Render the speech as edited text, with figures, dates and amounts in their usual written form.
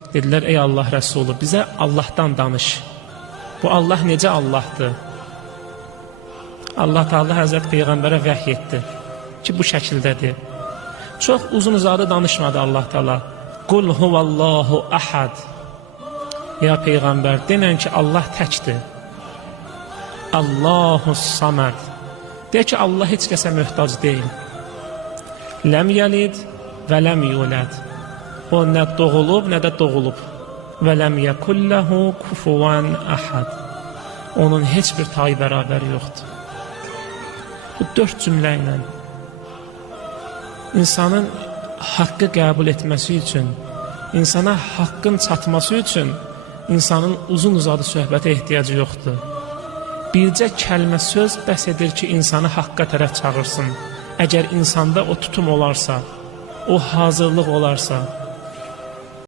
Dedilər, ey Allah Rəsulü, bizə Allahdan danış. Bu Allah necə Allahdır? Allah Teala Həzrət Peyğəmbərə vəhy etdi ki, bu şəkildədir. Çox uzun uzadı danışmadı Allah Teala. Qul huvallahu ahad. Ya Peyğəmbər, denən ki, Allah təkdir. Allahu samad. De ki, Allah heç kəsə möhtac deyil. Ləm yəlid və ləm yulad. O nə doğulub, nə də doğulub. Və ləm yəkulləhu kufuvan əhəd. Onun heç bir tayı bərabəri yoxdur. Bu 4 cümlə ilə insanın haqqı qəbul etməsi üçün, insana haqqın çatması üçün insanın uzun uzadı söhbətə ehtiyacı yoxdur. Bircə kəlmə söz bəs edir ki, insanı haqqa tərəf çağırsın. Əgər insanda o tutum olarsa, o hazırlıq olarsa,